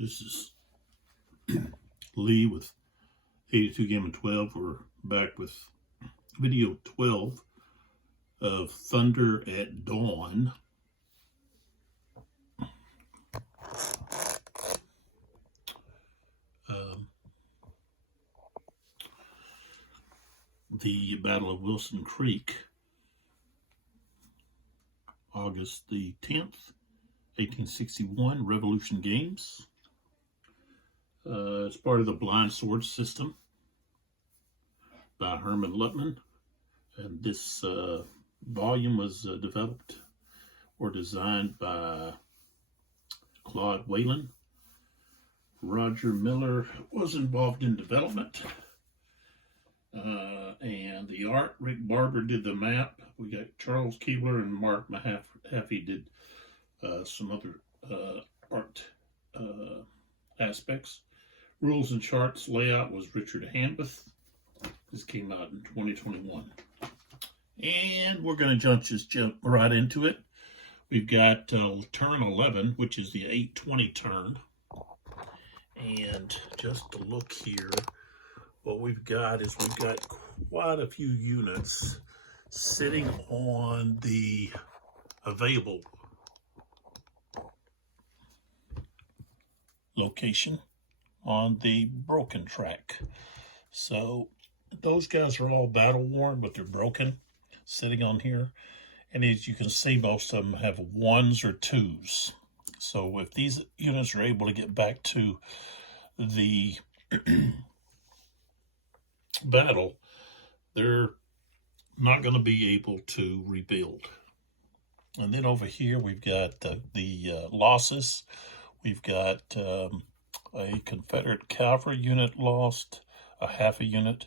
This is Lee with 82 Gamma 12. We're back with video 12 of Thunder at Dawn. The Battle of Wilson Creek, August the 10th, 1861, Revolution Games. It's part of the Blind Sword System by Herman Luttman. And this volume was developed or designed by Claude Whalen. Roger Miller was involved in development. And the art, Rick Barber did the map. We got Charles Keebler and Mark Mahaffey did some other art aspects. Rules and charts layout was Richard Hambeth. This came out in 2021. And we're going to just jump right into it. We've got turn 11, which is the 820 turn. And just to look here, what we've got is we've got quite a few units sitting on the available location on the broken track. So those guys are all battle worn, but they're broken, sitting on here. And as you can see, most of them have ones or twos. So if these units are able to get back to the battle, they're not going to be able to rebuild. And then over here we've got the losses. We've got a Confederate cavalry unit lost, a half a unit,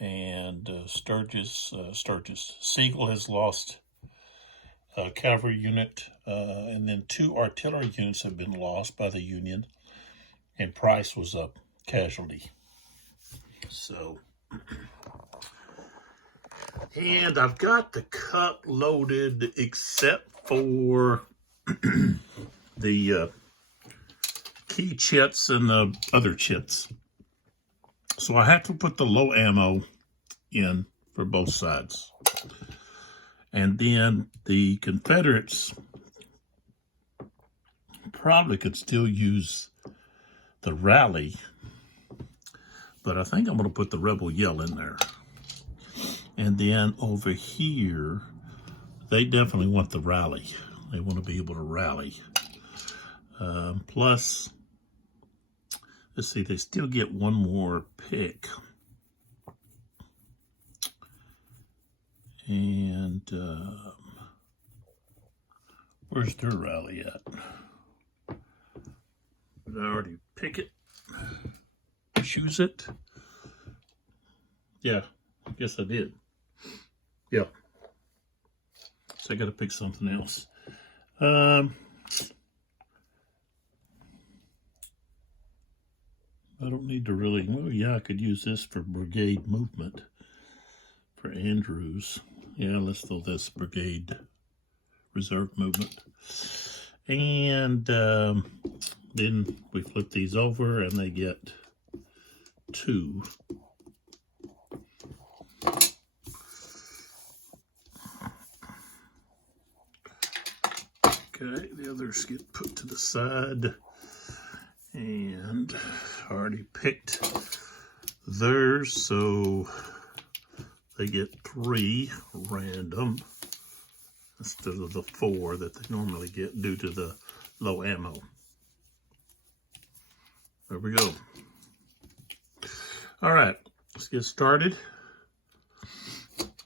and Sturgis. Siegel has lost a cavalry unit, and then 2 artillery units have been lost by the Union, and Price was a casualty. So, and I've got the cup loaded except for the key chits and the other chits. So I have to put the low ammo in for both sides. And then the Confederates probably could still use the rally, but I think I'm going to put the Rebel Yell in there. And then over here, they definitely want the rally. They want to be able to rally. Plus, let's see, they still get one more pick. And where's their rally at? Did I already pick it? Choose it? Yeah, I guess I did. Yeah. So I got to pick something else. I don't need to really, well, yeah, I could use this for brigade movement for Andrews. Yeah, let's throw this brigade reserve movement. And then we flip these over and they get 2. Okay, the others get put to the side. And I already picked theirs, so they get 3 random instead of the 4 that they normally get due to the low ammo. There we go. All right, let's get started.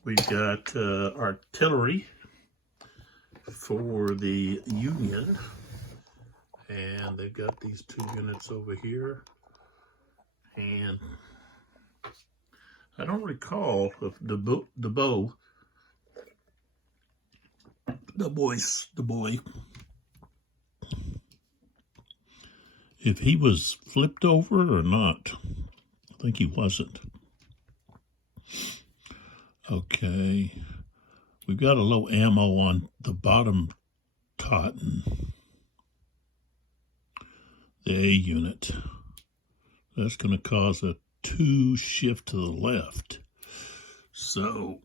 We've got artillery for the Union. And they've got these 2 units over here. And I don't recall if the boy, if he was flipped over or not. I think he wasn't. Okay. We've got a low ammo on the bottom cotton. the A unit. That's going to cause a 2 shift to the left. So,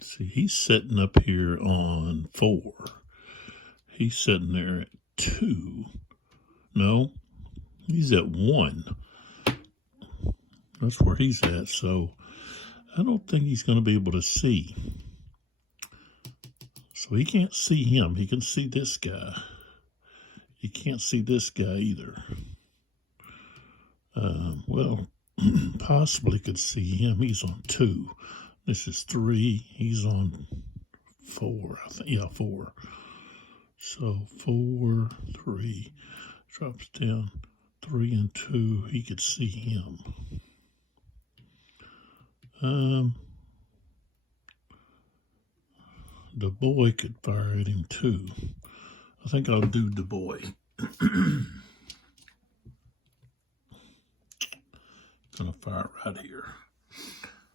see, he's sitting up here on 4. He's sitting there at 2. No, he's at 1. That's where he's at. So, I don't think he's going to be able to see. So, he can't see him. He can see this guy. He can't see this guy either. Well, possibly could see him. He's on 2. This is 3. He's on 4, I think. Yeah, 4. So 4, 3, drops down 3 and 2. He could see him. The boy could fire at him too. I think I'll do the boy. Gonna fire right here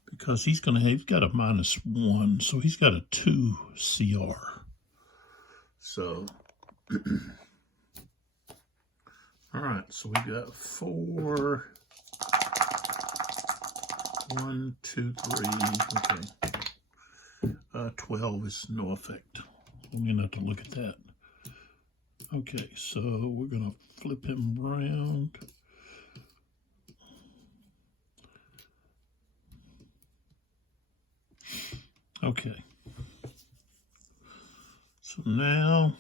because he's got a -1, so he's got a 2 CR. So, all right. So we got 4, 1, 2, 3. Okay, 12 is no effect. We're gonna have to look at that. Okay, so we're gonna flip him around. Okay. So now,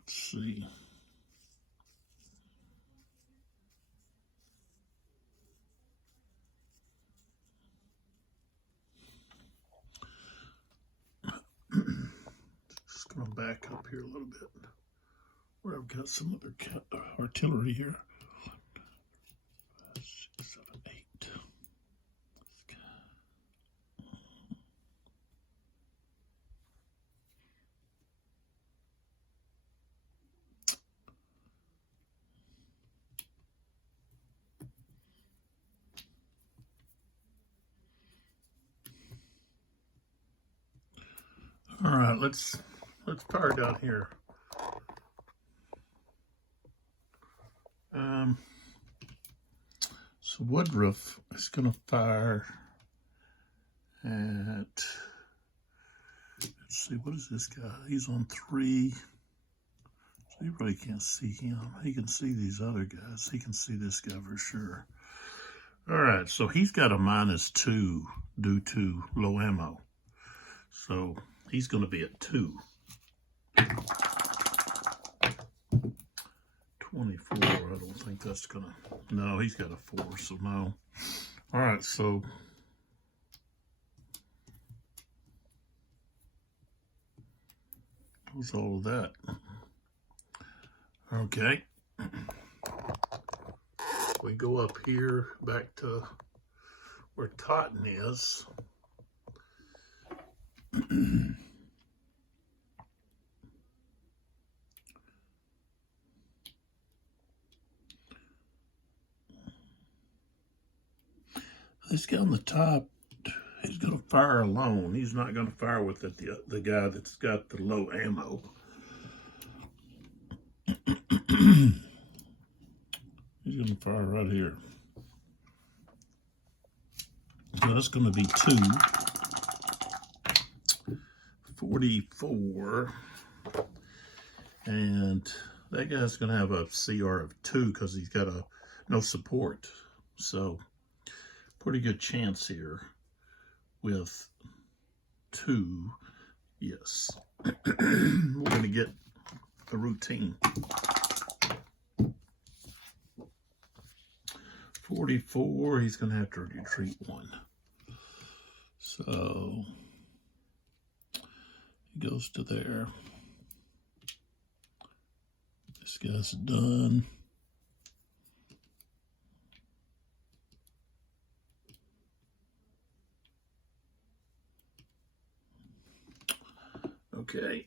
let's see. Just going to back up here a little bit where I've got some other artillery here. 5, 6, 7, 8. All right, let's fire down here. So Woodruff is going to fire at, let's see, what is this guy? He's on 3. So he really can't see him. He can see these other guys. He can see this guy for sure. All right, so he's got a -2 due to low ammo. So he's going to be at 2. 24, I don't think that's going to, no, he's got a 4, so no. All right, so what's all of that? Okay. We go up here back to where Totten is. This guy on the top, he's going to fire alone. He's not going to fire with the guy that's got the low ammo. He's going to fire right here. So that's going to be 2. 44. And that guy's going to have a CR of 2 because he's got no support. So pretty good chance here with 2. Yes. We're going to get a routine. 44, he's going to have to retreat 1. So he goes to there. This guy's done. Okay.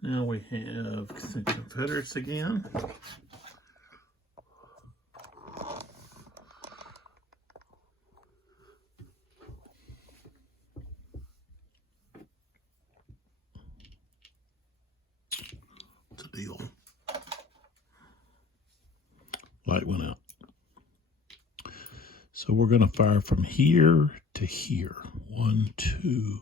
Now we have the Confederates again. the deal. Light went out. So we're going to fire from here to here. 1, 2,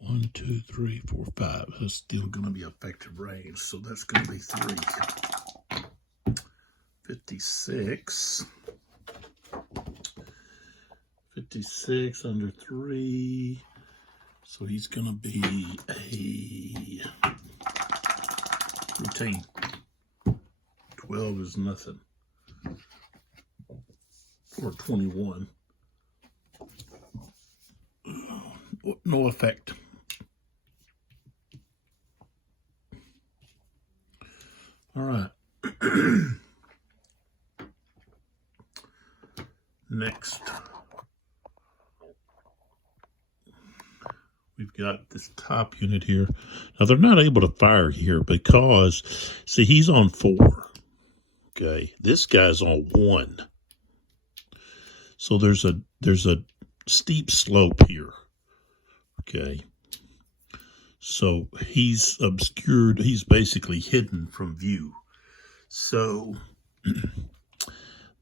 1, 2, 3, 4, 5. That's still going to be effective range. So that's going to be 3. 56. 56 under 3. So he's going to be a routine. 12 is nothing. Or 21. No effect. All right. Next, we've got this top unit here. Now, they're not able to fire here because, see, he's on 4. Okay, this guy's on 1. So there's a steep slope here. Okay. So he's obscured, he's basically hidden from view. So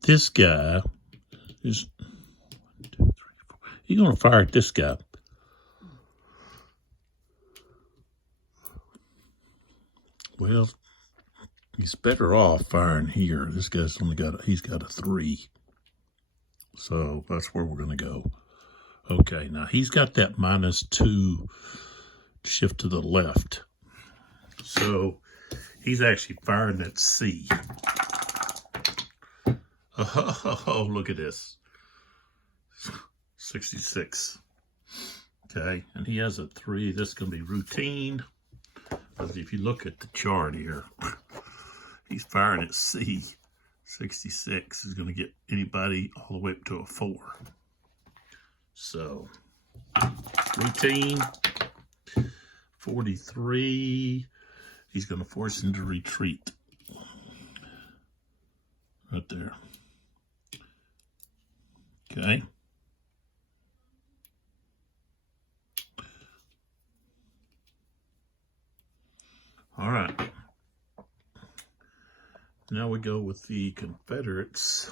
this guy is 1, 2, 3, 4. He's gonna fire at this guy. Well, he's better off firing here. This guy's only he's got a 3. So that's where we're going to go. Okay, now he's got that -2 shift to the left. So he's actually firing at C. Oh, look at this. 66. Okay, and he has a 3. This is going to be routine. Because if you look at the chart here, he's firing at C. 66 is going to get anybody all the way up to a 4. So, routine, 43, he's going to force him to retreat. Right there. Okay. All right. Now we go with the Confederates.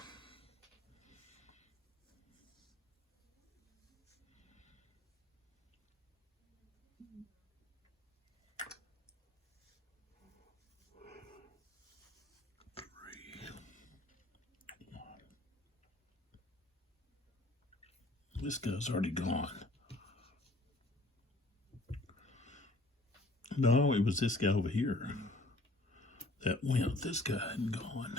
This guy's already gone. No, it was this guy over here that went. This guy hadn't gone.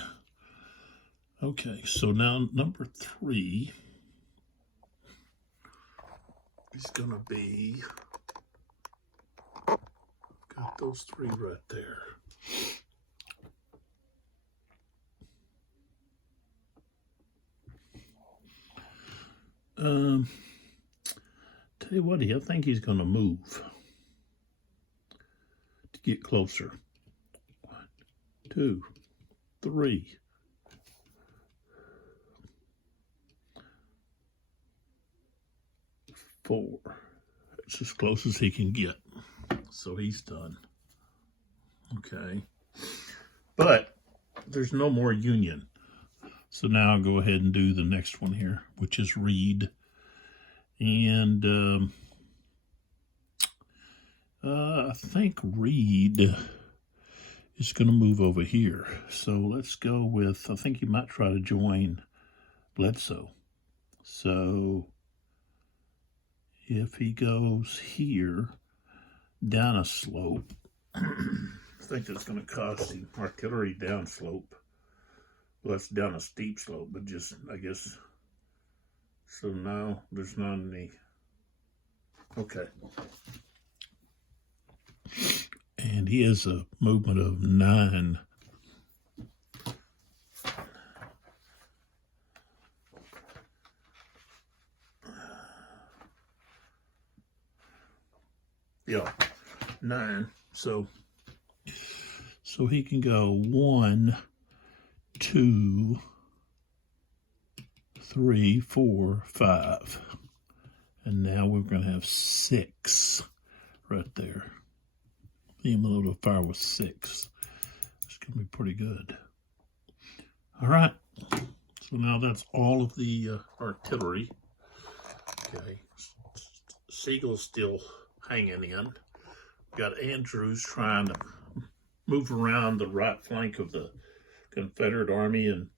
Okay, so now number 3 is going to be, got those 3 right there. Tell you what, I think he's going to move to get closer. 1, 2, 3. 4. It's as close as he can get. So he's done. Okay. But there's no more union. So now I'll go ahead and do the next one here, which is read. And I think read is going to move over here. So let's go with, I think he might try to join Bledsoe. So if he goes here, down a slope, I think that's going to cost him artillery downslope. Well, that's down a steep slope, but just, I guess, so now there's not any, okay. And he has a movement of 9. Yeah, 9. So he can go 1, 2, 3, 4, 5. And now we're going to have 6 right there. The ability to fire with 6. going to be pretty good. All right. So now that's all of the artillery. Okay. Siegel's still hanging in. Got Andrews trying to move around the right flank of the Confederate Army and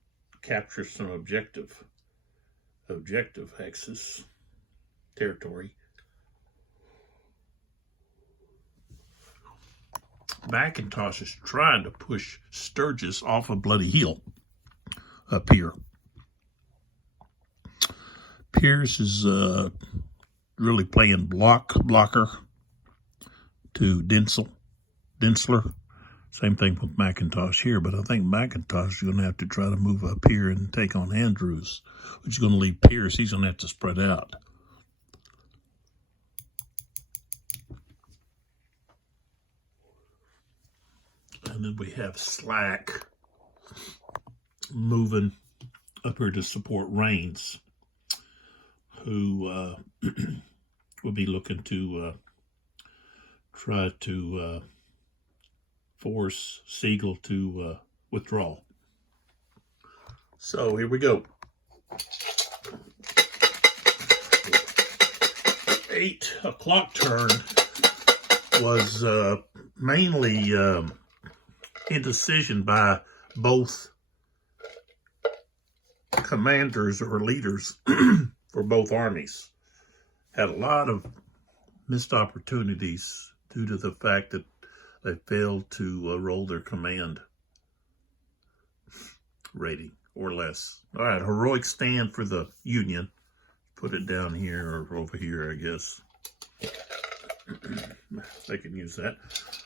capture some objective Axis territory. McIntosh is trying to push Sturgis off of Bloody Hill up here. Pierce is really playing blocker to Densler. Same thing with McIntosh here, but I think McIntosh is going to have to try to move up here and take on Andrews, which is going to leave Pierce. He's going to have to spread out. And then we have Slack moving up here to support Raines, who will be looking to try to force Siegel to withdraw. So here we go. 8 o'clock turn was mainly indecision by both commanders or leaders for both armies. Had a lot of missed opportunities due to the fact that they failed to roll their command rating or less. All right, heroic stand for the Union. Put it down here or over here, I guess. They can use that.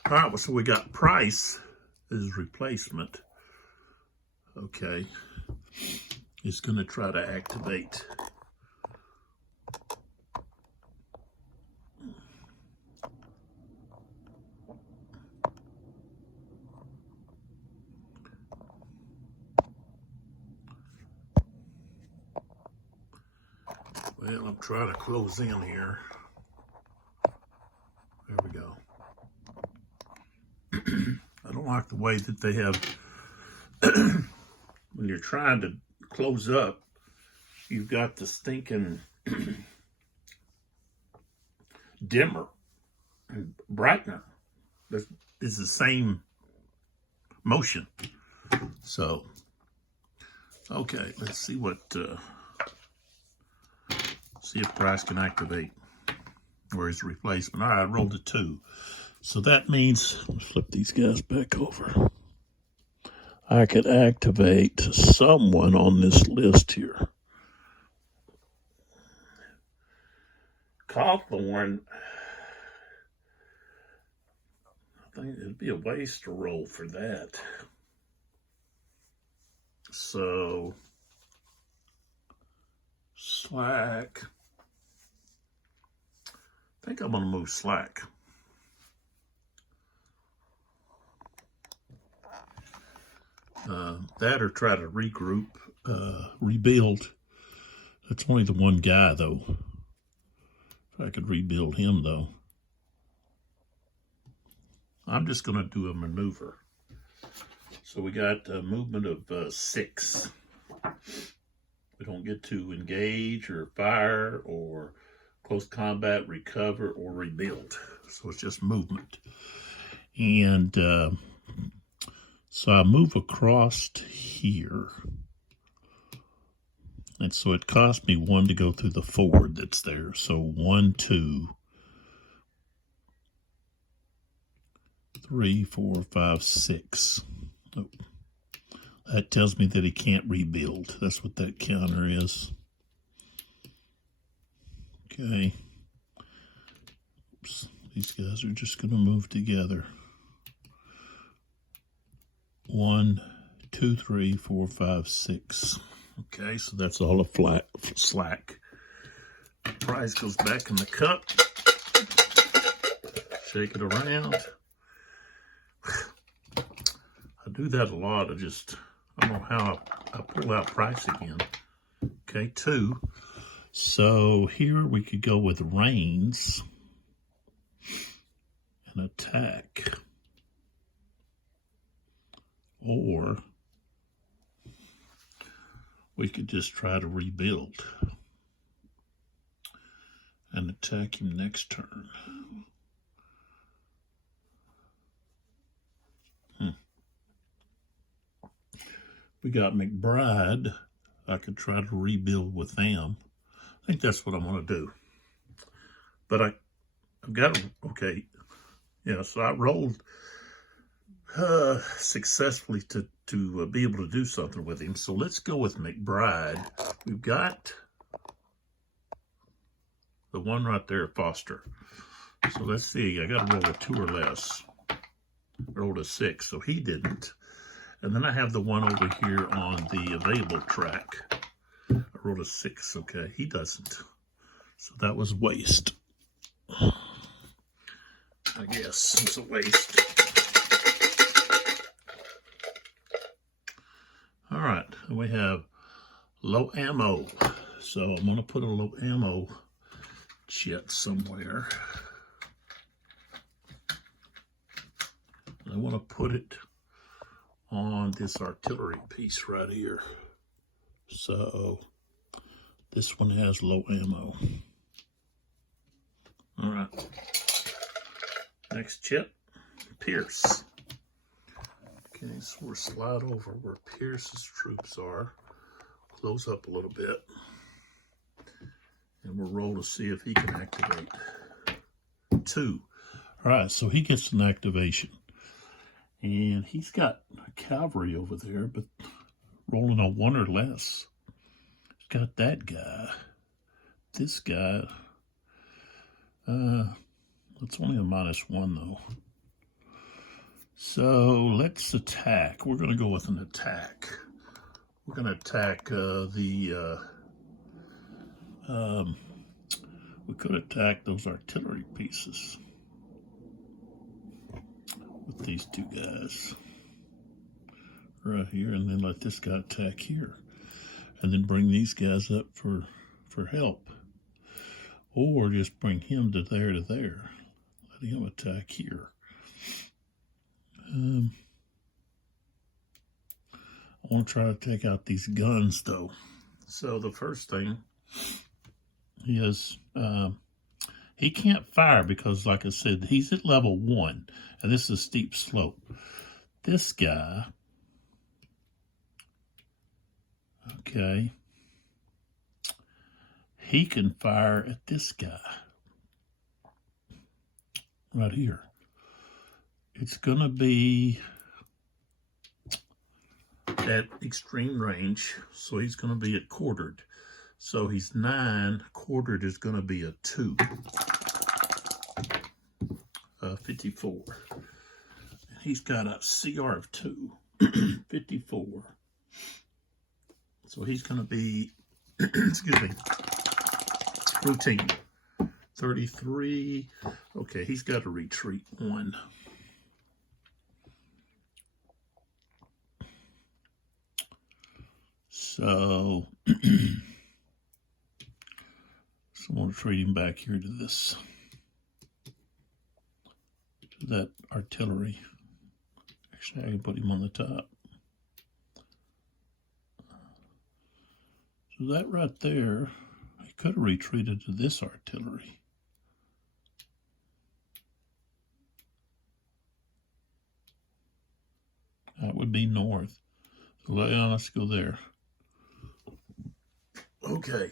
All right, well, so we got Price as replacement. Okay. He's going to try to activate. Well, I'm trying to close in here. There we go. I don't like the way that they have, when you're trying to close up, you've got the stinking dimmer and brightener. This is the same motion. So, okay, let's see what, see if Price can activate or his replacement. All right, I rolled a 2. So that means, let's flip these guys back over. I could activate someone on this list here. Cawthorn, I think it'd be a waste to roll for that. So, Slack. I think I'm going to move Slack. That or try to regroup, rebuild. That's only the one guy, though. If I could rebuild him, though. I'm just going to do a maneuver. So we got a movement of 6. We don't get to engage or fire or close combat, recover, or rebuild. So it's just movement. And so I move across here. And so it cost me 1 to go through the ford that's there. So 1, 2, 3, 4, 5, 6. Oh. That tells me that he can't rebuild. That's what that counter is. Okay. Oops. These guys are just going to move together. 1, 2, 3, 4, 5, 6. Okay, so that's all a Slack. Price goes back in the cup. Shake it around. I do that a lot. I don't know how I pull out Price again. Okay, 2. So here we could go with Raines and attack. or we could just try to rebuild and attack him next turn. We got McBride. I could try to rebuild with them. I think that's what I'm going to do. But I've got to, okay. Yeah, so I rolled successfully to be able to do something with him. So let's go with McBride. We've got the one right there, Foster. So let's see. I got to roll a 2 or less. I rolled a 6, so he didn't. And then I have the one over here on the available track. I rolled a 6. Okay, he doesn't. So that was waste. I guess it's a waste. All right, we have low ammo. So I'm going to put a low ammo chit somewhere. I want to put it on this artillery piece right here. So this one has low ammo. All right. Next chip, Pierce. Okay, so we'll slide over where Pierce's troops are. Close up a little bit. And we'll roll to see if he can activate. 2. All right, so he gets an activation. And he's got cavalry over there, but rolling a 1 or less. He's got that guy. This guy. It's only a -1 though. So let's attack. We're going to go with an attack. We're going to attack we could attack those artillery pieces with these 2 guys right here, and then let this guy attack here, and then bring these guys up for help, or just bring him to there, let him attack here. I want to try to take out these guns though. So the first thing is he can't fire because, like I said, he's at level 1, and this is a steep slope. This guy, okay, he can fire at this guy right here. It's going to be at extreme range, so he's going to be at quartered. So he's 9, quartered is going to be a 2. 54. And he's got a CR of 2. 54. So he's going to be, excuse me, routine. 33. Okay, he's got to retreat 1. So I'm going to trade him back here to this, to that artillery. Actually, I can put him on the top. So that right there, he could have retreated to this artillery. That would be north. So let's go there. Okay.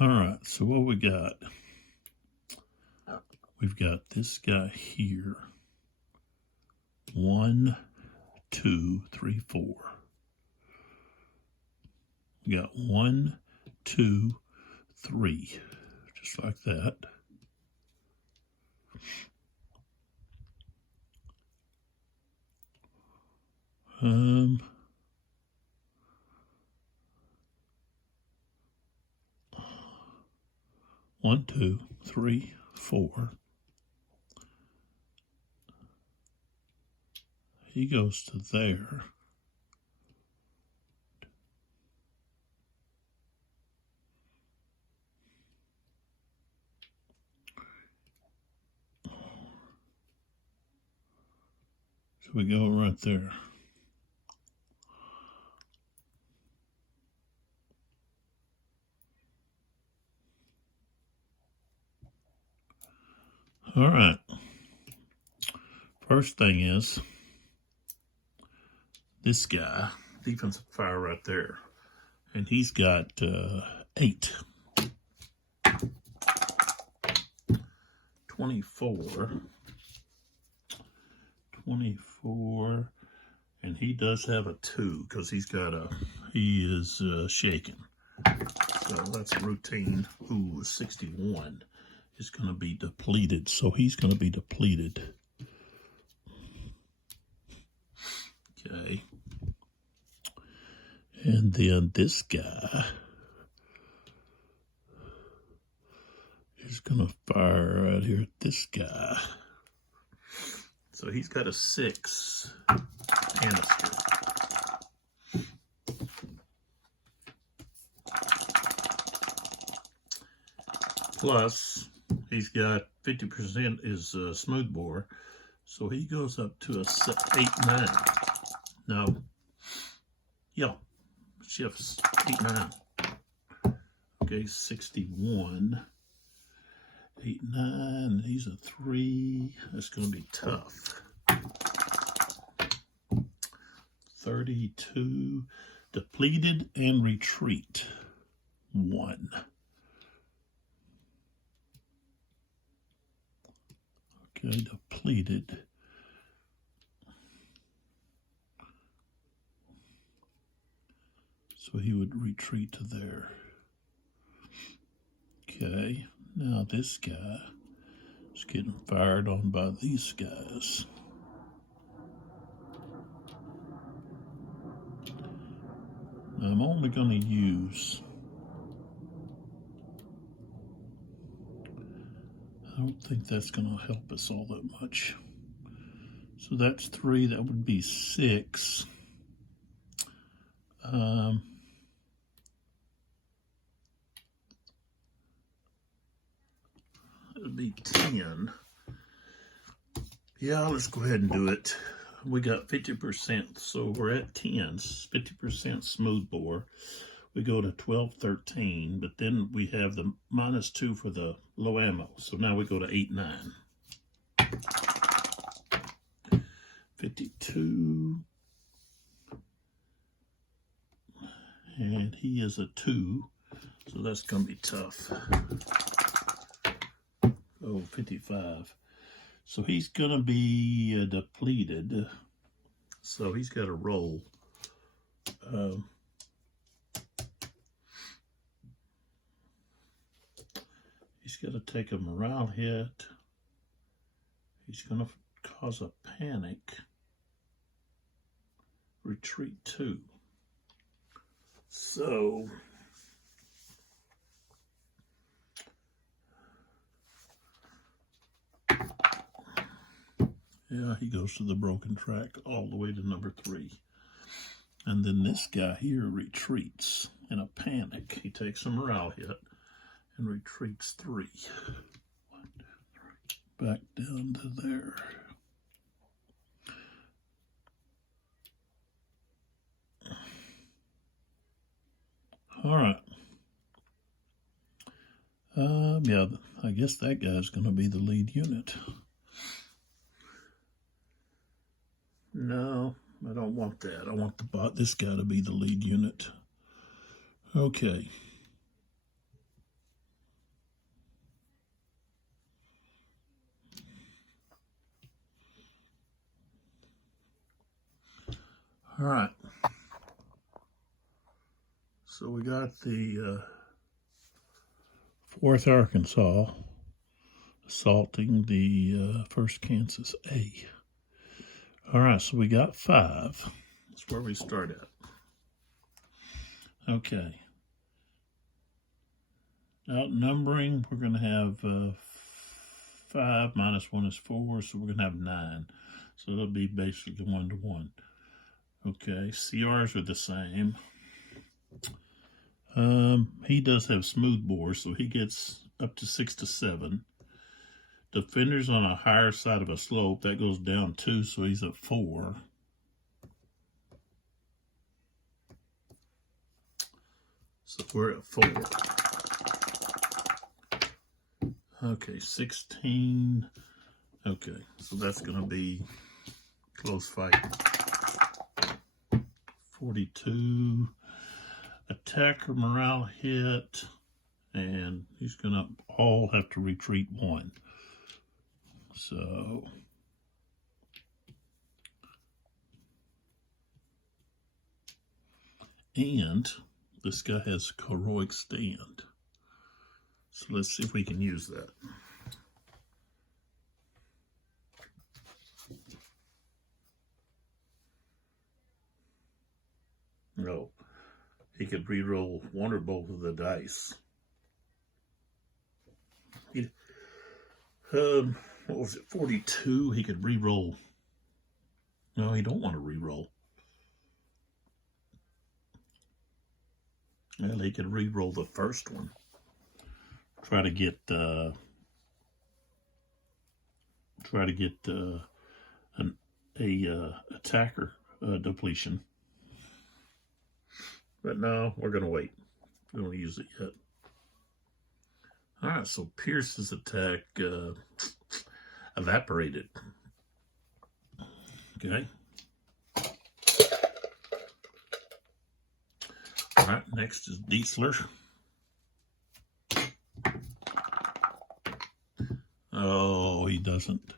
All right, so what we got? We've got this guy here. 1, 2, 3, 4. We got 1, 2, 3, just like that. One, 2, 3, 4. he goes to there. So we go right there. All right. First thing is this guy, defensive fire right there. And he's got 8. 24. 24. And he does have a 2 because he is shaken. So that's routine. Ooh, 61 is going to be depleted. So he's going to be depleted. Okay. And then this guy is going to fire right here at this guy. So he's got a 6 canister. Plus, he's got 50% is smoothbore. So he goes up to a 8-9. No. Yeah. Shifts 8-9. Okay, 61. 8-9. He's a 3. That's going to be tough. 32. Depleted and retreat. 1. Okay, depleted. So he would retreat to there. Okay, now this guy is getting fired on by these guys. Now I'm only going to use, I don't think that's going to help us all that much. So that's 3, that would be 6. It would be 10. Yeah, let's go ahead and do it. We got 50%, so we're at 10, 50% smoothbore. We go to 12, 13, but then we have the -2 for the low ammo. So now we go to 8, 9. 52. And he is a 2, so that's going to be tough. Oh, 55. So he's going to be depleted. So he's got to roll. He's got to take a morale hit. He's going to cause a panic. Retreat 2. So yeah, he goes to the broken track all the way to number 3. And then this guy here retreats in a panic. He takes a morale hit and retreats 3. 1, 2, 3. Back down to there. All right. Yeah, I guess that guy's going to be the lead unit. No, I don't want that. I want this guy to be the lead unit. Okay. All right. So we got the 4th Arkansas assaulting the 1st Kansas A. All right, so we got 5. That's where we start at. Okay. Outnumbering, we're going to have 5 minus 1 is 4, so we're going to have 9. So it'll be basically 1-to-1. Okay, CRs are the same. He does have smooth bores, so he gets up to 6 to 7. Defender's on a higher side of a slope, that goes down 2, so he's at 4. So we're at 4. Okay, 16. Okay, so that's going to be close fight. 42. Attacker morale hit. And he's going to all have to retreat 1. So... And this guy has heroic stand. So let's see if we can use that. No, he could re-roll 1 or both of the dice. What was it, 42? He could re-roll. No, he don't want to re-roll. Well, he could re-roll the first one. Try to get an attacker depletion. But no, we're gonna wait. We don't use it yet. All right, so Pierce's attack evaporated. Okay. All right, next is Diesler. Oh, he doesn't.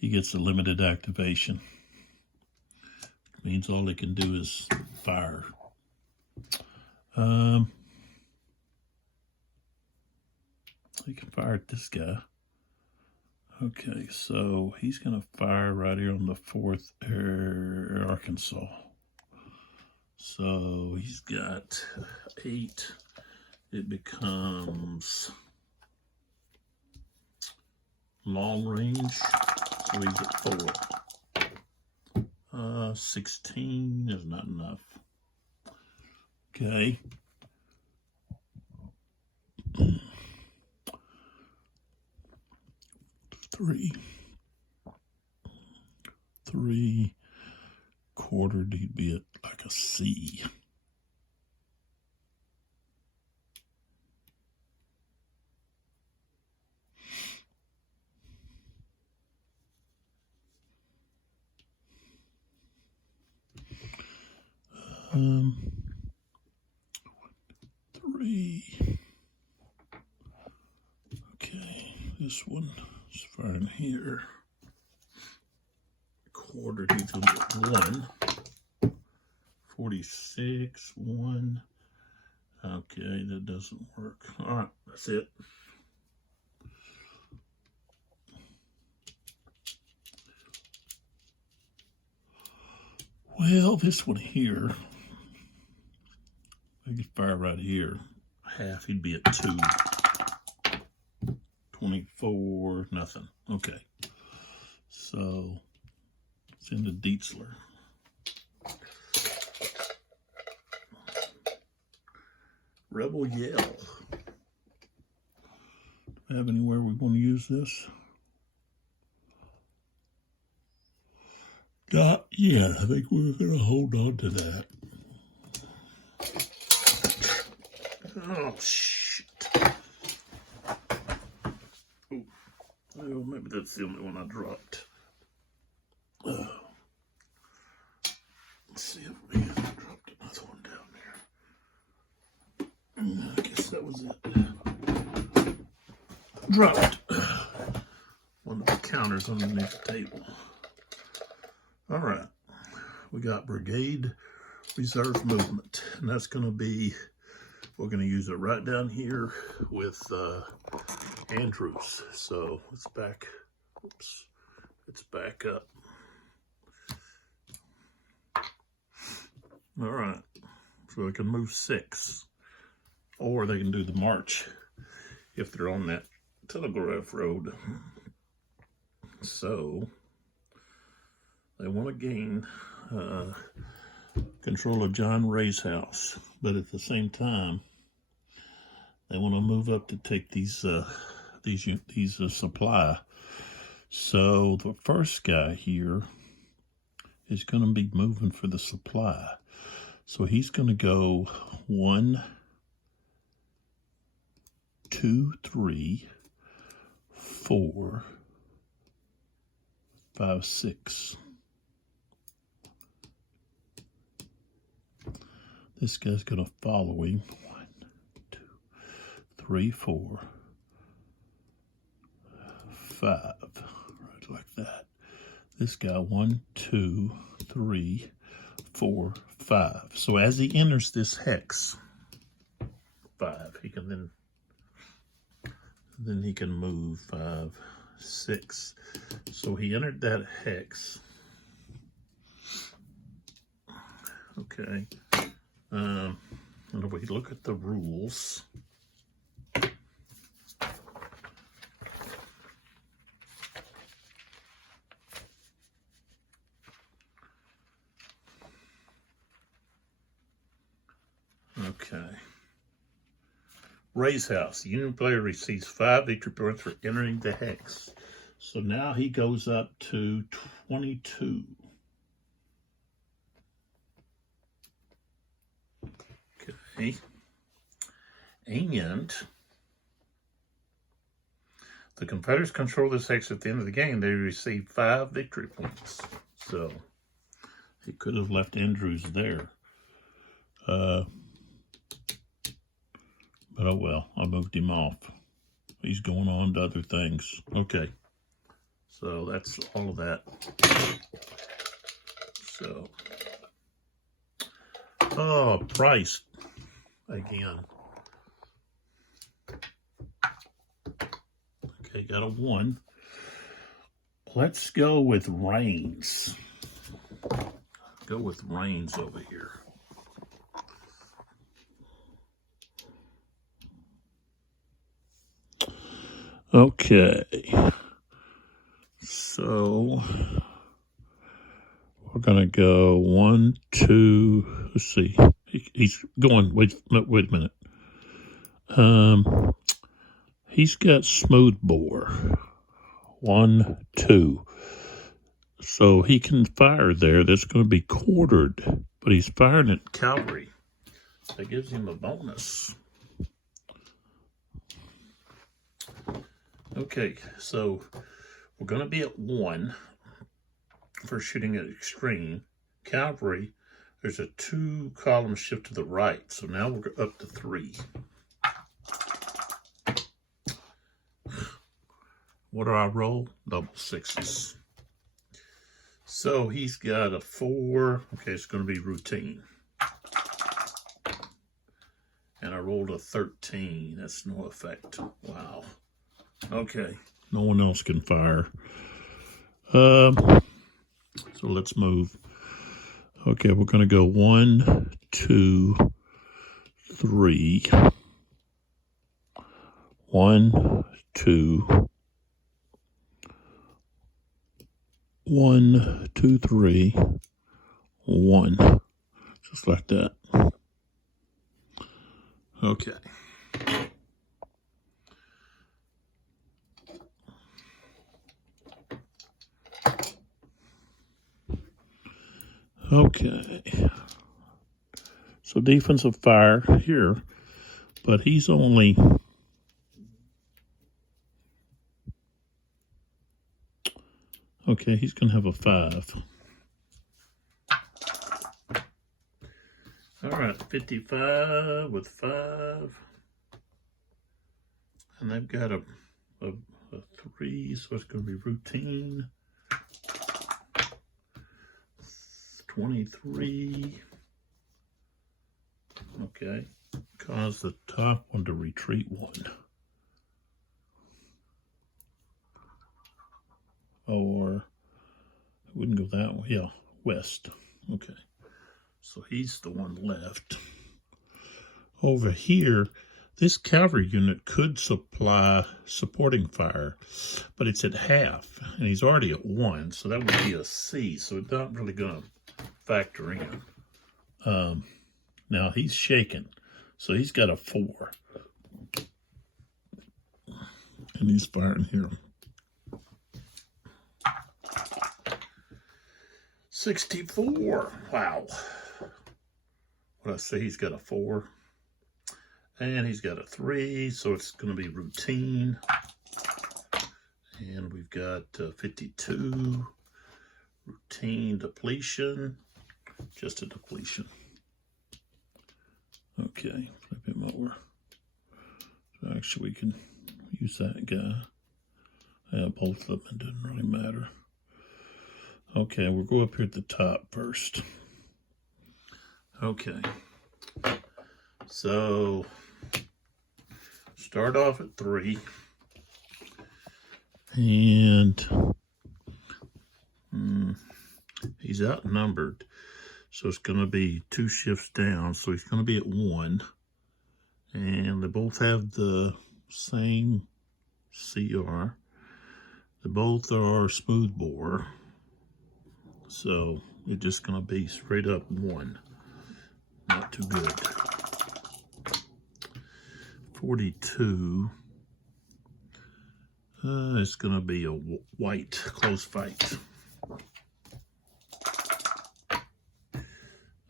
He gets a limited activation. Means all he can do is fire. He can fire at this guy. Okay, so he's going to fire right here on the 4th Arkansas. So he's got 8. It becomes long range. So he's at 4. 16 is not enough. Okay. Three quartered, he'd be at like a C. Three. Okay, this one is firing here. Quartered, he's going to get 1. 46, 1. Okay, that doesn't work. All right, that's it. Well, this one here, I could fire right here. Half, he'd be at 2. 24, nothing. Okay. So, it's into Dietzler. Rebel Yell. Do we have anywhere we want to use this? Yeah, I think we're going to hold on to that. Oh, shit. Oh, well, maybe that's the only one I dropped. Let's see if we dropped another one down there. I guess that was it. Dropped one of the counters underneath the table. All right, we got Brigade Reserve Movement, and that's going to be, we're going to use it right down here with Andrews. So it's back, oops, it's back up. All right, so they can move 6, or they can do the march if they're on that telegraph road. So They want to gain control of John Ray's house, but at the same time, they want to move up to take these supply. So the first guy here is going to be moving for the supply. So he's going to go 1, 2, 3, 4, 5, 6. This guy's going to follow him. 1, 2, 3, 4, 5. Right like that. This guy 1, 2, 3, 4, 5. So as he enters this hex 5, he can then he can move 5, 6. So he entered that hex. Okay. And if we look at the rules, okay. Ray's house. The Union player receives 5 victory points for entering the hex. So now he goes up to 22. Okay. And the Confederates control this hex at the end of the game. They receive 5 victory points. So he could have left Andrews there. But oh well, I moved him off. He's going on to other things. Okay. So that's all of that. So, oh, price again. Okay, got a 1. Let's go with Reigns. Go with Reigns over here. Okay, so we're gonna go 1, 2. Let's see. He's going. Wait a minute. He's got smooth bore. 1, 2. So he can fire there. That's going to be quartered, but he's firing at cavalry. That gives him a bonus. Okay, so we're going to be at 1 for shooting at extreme. Cavalry, there's a 2-column shift to the right, so now we're up to 3. What do I roll? Double 6s. So he's got a 4. Okay, it's going to be routine. And I rolled a 13. That's no effect. Wow. Okay, no one else can fire. So let's move. Okay, we're going to go 1, 2, 3. 1, 2. 1, 2, 3. 1. Just like that. Okay. Okay, so defensive fire here, but he's only, okay, he's going to have a 5. All right, 55 with 5, and they've got a 3, so it's going to be routine. 23. Okay, cause the top one to retreat 1. Or it wouldn't go that way. Yeah, west. Okay, so he's the one left. Over here, This cavalry unit could supply supporting fire, but it's at half, and he's already at 1, so that would be a C, so it's not really going to factor in. Now he's shaken, so he's got a 4. And he's firing here. 64. Wow. What I say, he's got a 4. And he's got a 3, so it's going to be routine. And we've got 52. Routine depletion. Just a depletion. Okay, flip him over. So actually we can use that guy. Yeah, both of them, it doesn't really matter. Okay, we'll go up here at the top first. Okay. So, start off at 3. And he's outnumbered. So it's going to be 2 shifts down. So he's going to be at 1. And they both have the same CR. They both are smooth bore. So it's just going to be straight up 1. Not too good. 42. It's going to be a white close fight.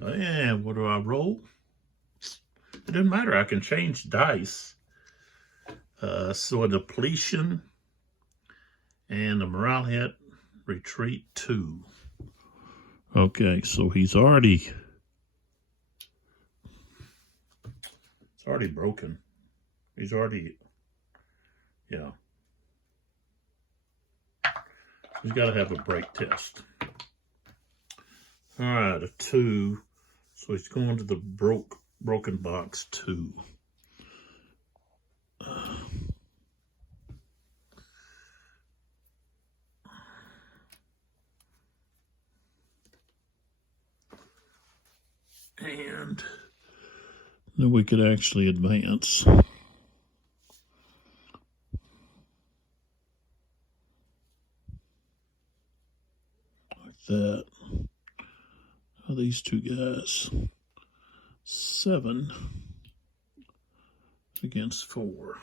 And what do I roll? It doesn't matter. I can change dice. So a depletion and a morale hit, retreat 2. Okay, so it's already broken. He's already, yeah. He's got to have a break test. All right, a 2. So he's going to the broken box 2. And then we could actually advance. Like that. Now these 2 guys. 7 against 4.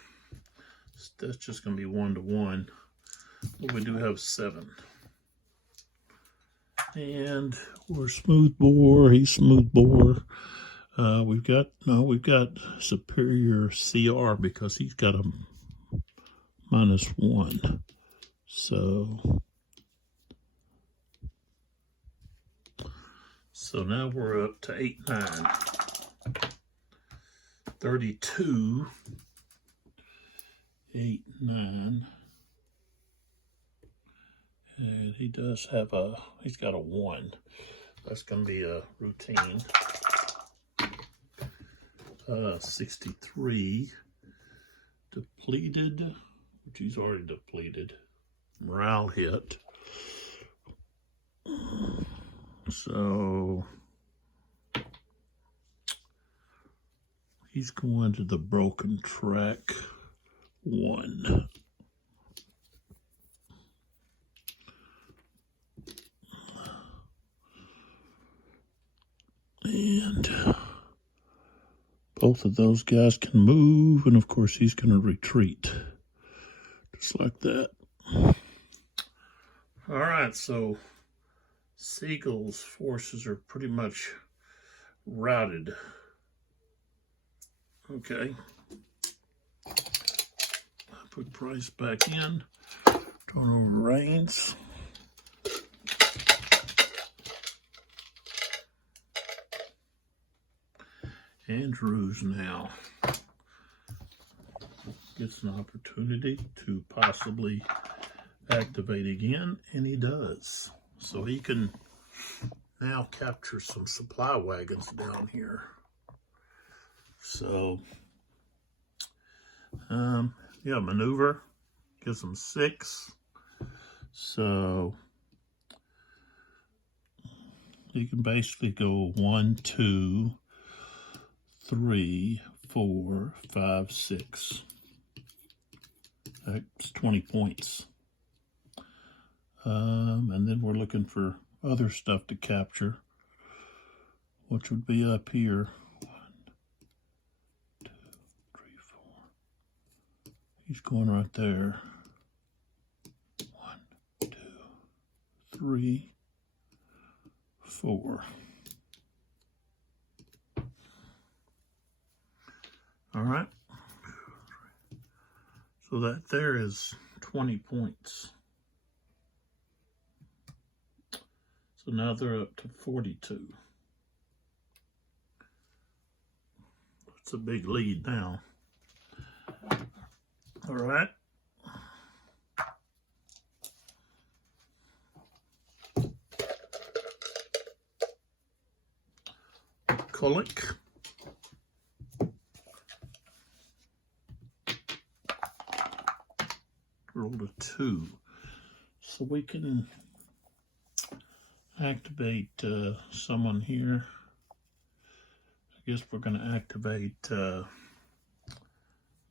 That's just going to be 1-to-1. But we do have 7. And we're smooth bore. He's smooth bore. We've got superior CR because he's got a -1. So now we're up to 8-9. 32. 8-9. And he does have he's got a 1. That's going to be a routine. 63. Depleted, which he's already depleted. Morale hit. So he's going to the broken track 1. And both of those guys can move, and of course he's going to retreat. Just like that. All right, so Siegel's forces are pretty much routed. Okay. Put Price back in. Turn over reins. Andrews now gets an opportunity to possibly activate again, and he does. So he can now capture some supply wagons down here. So, yeah, maneuver gives him 6. So he can basically go 1, 2, 3, 4, 5, 6. That's 20 points. And then we're looking for other stuff to capture, which would be up here. 1, 2, 3, 4. He's going right there. 1, 2, 3, 4. All right. So that there is 20 points. So now they're up to 42. That's a big lead now. All right. McCulloch. Rolled a 2. So we can activate someone here. I guess we're going to activate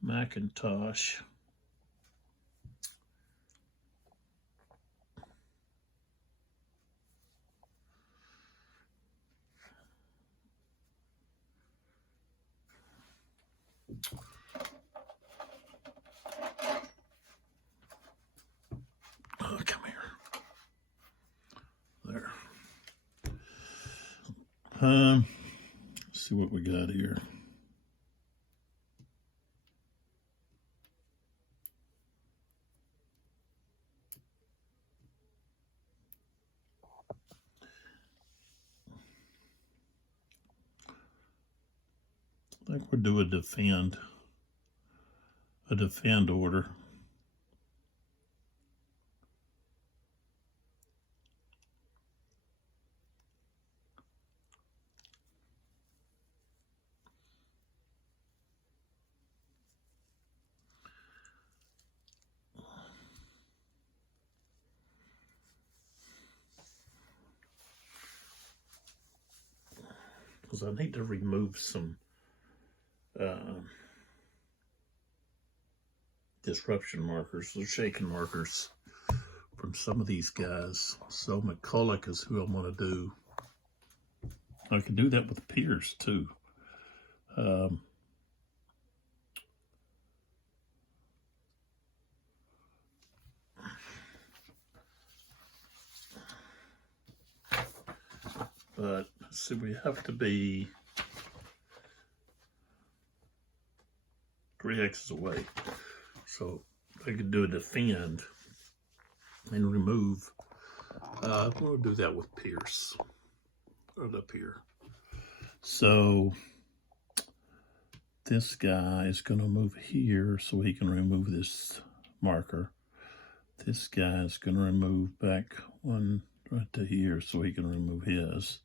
Macintosh. Oh, come here. There. Let's see what we got here. I think we'll do a defend order. Because I need to remove some disruption markers, or shaking markers from some of these guys. So McCulloch is who I'm going to do. I can do that with Pierce too. But see, we have to be 3 X's away. So I could do a defend and remove. We'll do that with Pierce. Right up here. So this guy is going to move here so he can remove this marker. This guy is going to remove back one right to here so he can remove his.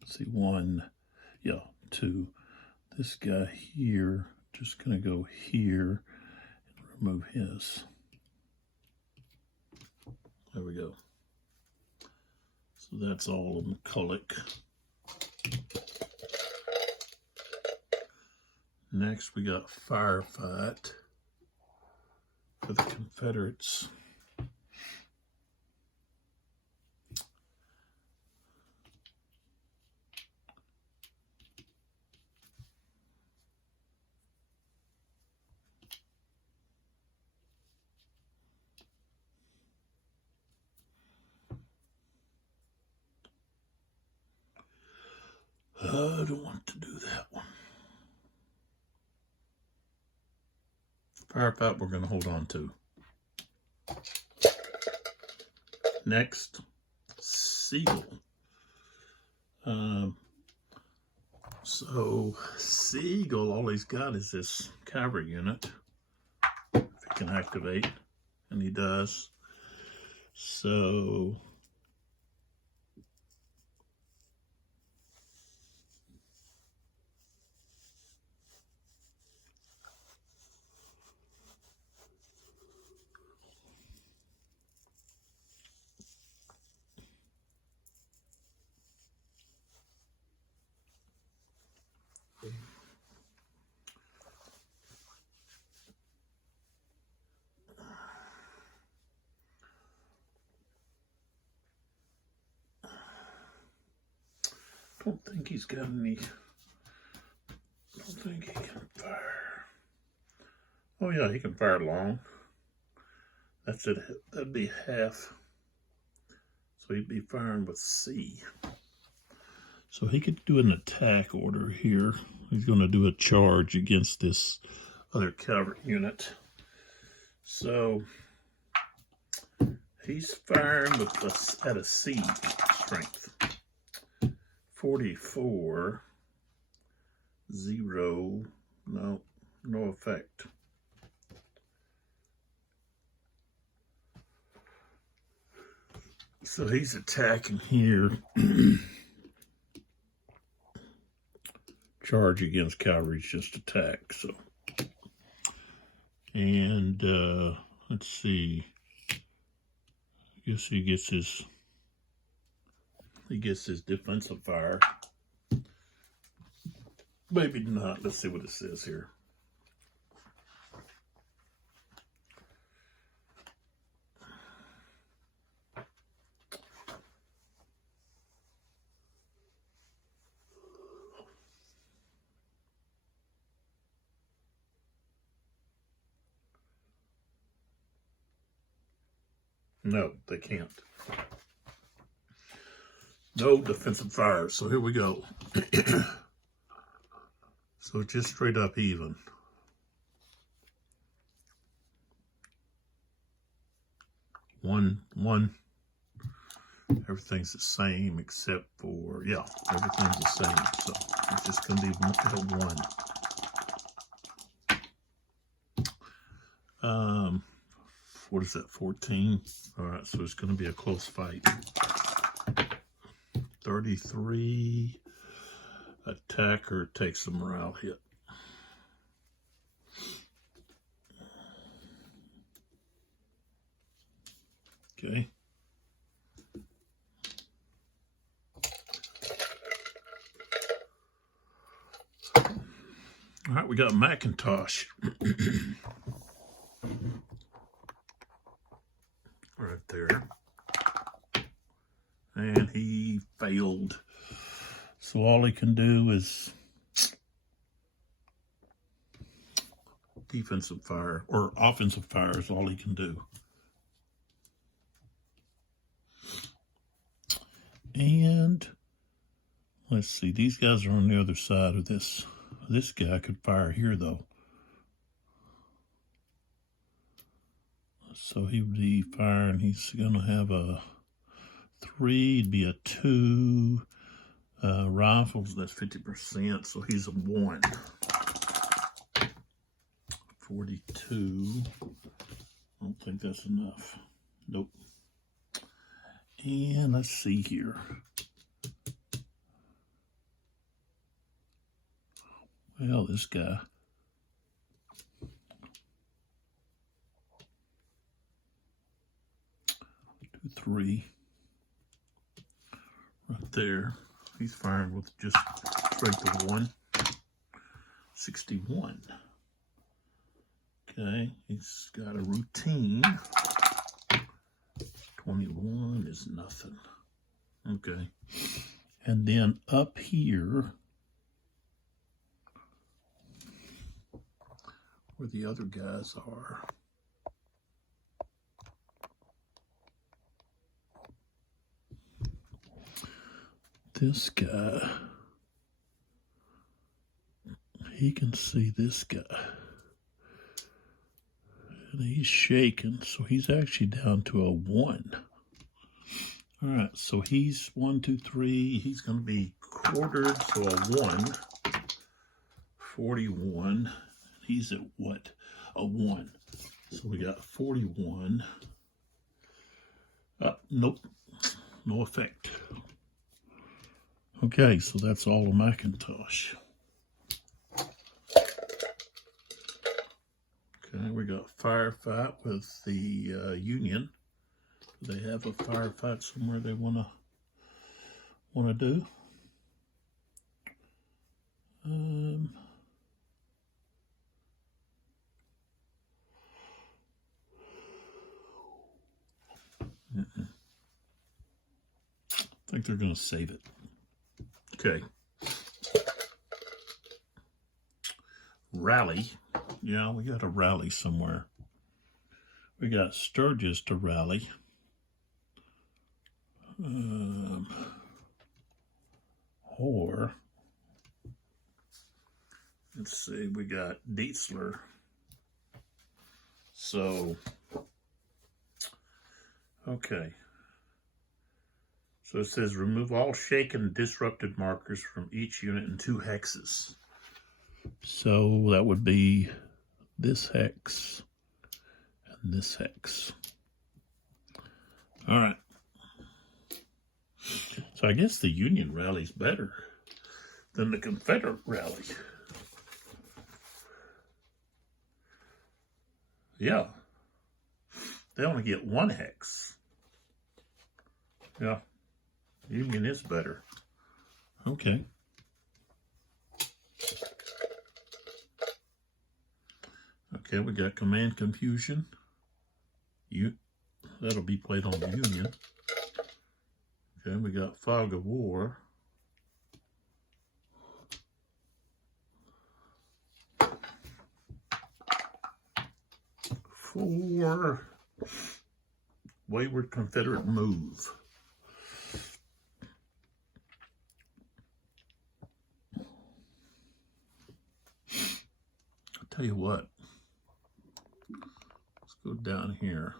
Let's see, 1, yeah, 2. This guy here, just going to go here and remove his. There we go. So that's all of McCulloch. Next, we got Firefight for the Confederates. I don't want to do that one. Firefight we're going to hold on to. Next, Seagull. So Seagull, all he's got is this cavalry unit. If he can activate, and he does. So Don't think he's got any. Don't think he can fire. Oh yeah, he can fire long. That's it. That'd be half. So he'd be firing with C. So he could do an attack order here. He's going to do a charge against this other cavalry unit. So he's firing with at a C strength. 44, 0, no effect. So he's attacking here. Charge against cavalry is just attack. So, and let's see. I guess he gets his defensive fire. Maybe not. Let's see what it says here. No, they can't. No defensive fire. So here we go. So just straight up even. One. Everything's the same except for, yeah, everything's the same. So it's just going to be one. What is that, 14? All right, so it's going to be a close fight. 33. Attacker takes a morale hit. Okay. All right, we got Macintosh. Right there. And he failed. So all he can do is defensive fire, or offensive fire is all he can do. And let's see, these guys are on the other side of this. This guy could fire here though. So he would be firing, he's going to have a 3, it'd be a 2. Rifles, that's 50%, so he's a 1. 42. I don't think that's enough. Nope. And let's see here. Well, this guy. 2, 3. Right there. He's firing with just strength of 1. 61. Okay, he's got a routine. 21 is nothing. Okay. And then up here, where the other guys are, this guy, he can see this guy. And he's shaking, so he's actually down to a 1. All right, so he's 1, 2, 3. He's going to be quartered, so a 1. 41. He's at what? A 1. So we got 41. Nope, no effect. Okay, so that's all of Macintosh. Okay, we got firefight with the Union. Do they have a firefight somewhere they wanna do? I think they're gonna save it. Okay. Rally. Yeah, we got a rally somewhere. We got Sturgis to rally. Or, let's see, we got Dietzler. So, okay. So it says remove all shaken disrupted markers from each unit in 2 hexes. So that would be this hex and this hex. All right. So I guess the Union rally's better than the Confederate rally. Yeah. They only get 1 hex. Yeah. Union is better. Okay. Okay, we got Command Confusion. That'll be played on the Union. Okay, we got Fog of War. For Wayward Confederate Move. I'll tell you what. Let's go down here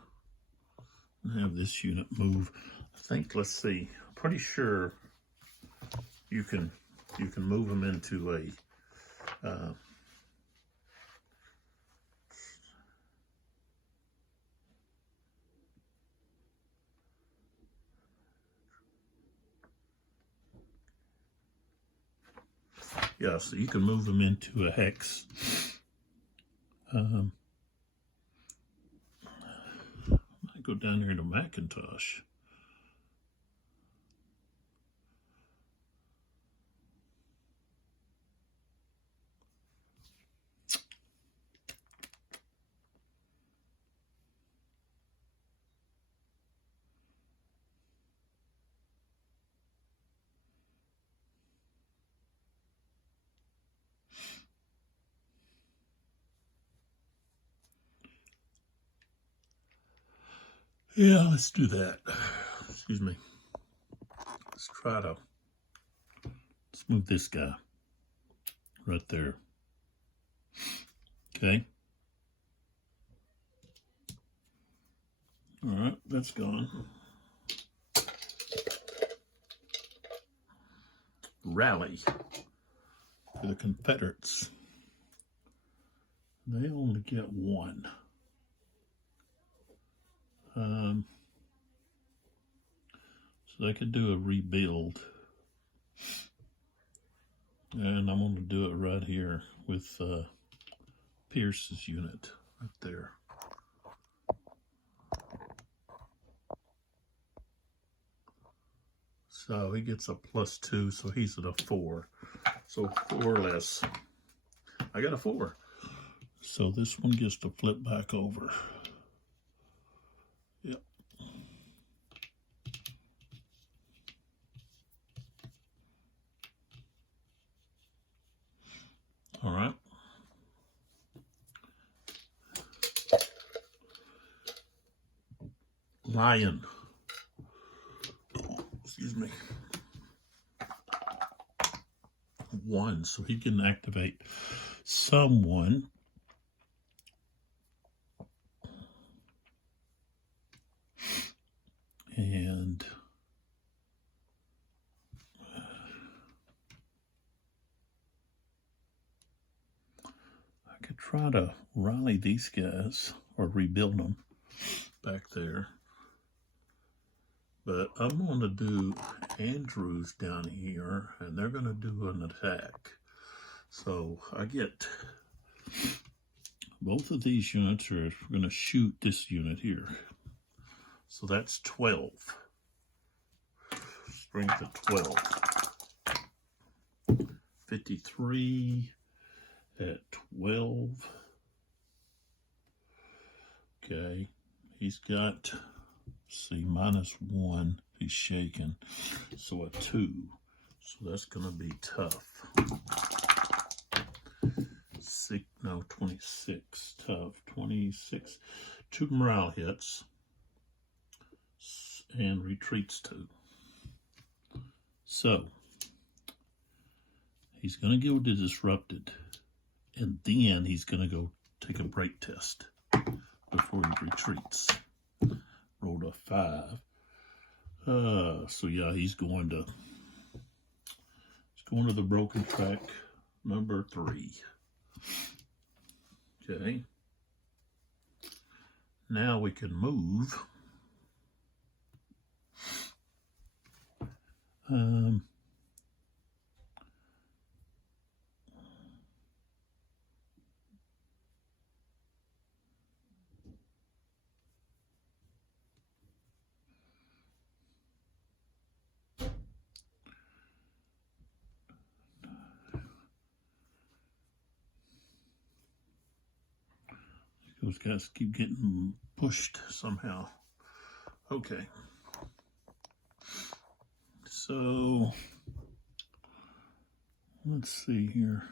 and have this unit move. I think, let's see, I'm pretty sure you can move them into a yeah, so you can move them into a hex. I go down here to Macintosh. Yeah, let's do that. Excuse me. Let's move this guy right there. Okay. All right, that's gone. Rally for the Confederates. They only get 1. So they could do a rebuild. And I'm going to do it right here with Pierce's unit right there. So he gets a +2, so he's at a 4. So 4 less. I got a 4. So this one gets to flip back over. Yep. All right. Lion. Excuse me. 1, so he can activate someone. And I could try to rally these guys or rebuild them back there. But I'm going to do Andrews down here, and they're going to do an attack. So I get both of these units are going to shoot this unit here. So that's 12. Strength of 12. 53 at 12. Okay, he's got, see, -1. He's shaken. So a 2. So that's going to be tough. 26. Tough. 26. 2 morale hits. And retreats 2. So, he's going to go to disrupted. And then he's going to go take a break test before he retreats. Rolled a 5. So yeah, he's going to the broken track number 3. Okay. Now we can move. Those guys keep getting pushed somehow. Okay. So, let's see here.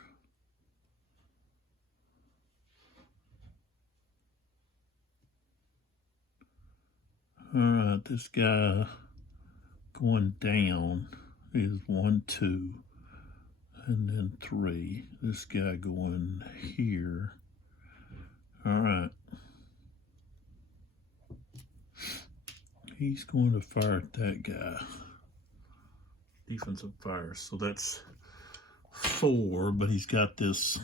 All right, this guy going down is 1, 2, and then 3. This guy going here. All right. He's going to fire at that guy. Defensive fire. So that's 4, but he's got this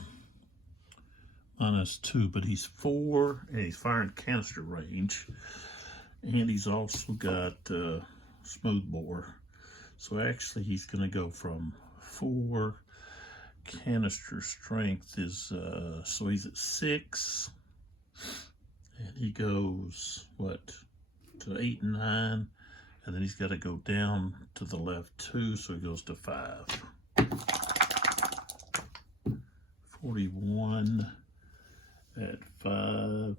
-2, but he's 4, and he's firing canister range. And he's also got smoothbore. So actually he's going to go from 4. Canister strength is, so he's at 6. And he goes, what, to 8 and 9. And then he's got to go down to the left 2, so he goes to 5. 41 at 5.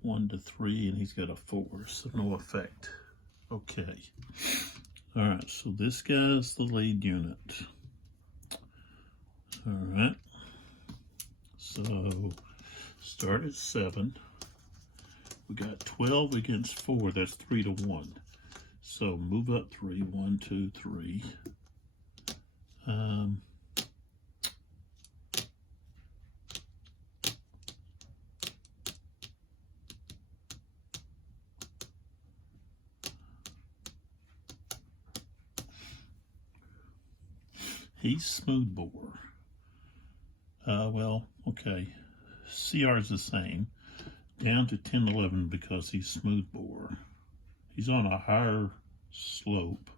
1 to 3, and he's got a 4, so no effect. Okay. All right, so this guy's the lead unit. All right. So start at 7. We got 12 against 4. That's 3 to 1. So move up 3. 1, 2, 3. He's smoothbore. Well, okay. CR is the same. Down to 10, 11 because he's smoothbore. He's on a higher slope.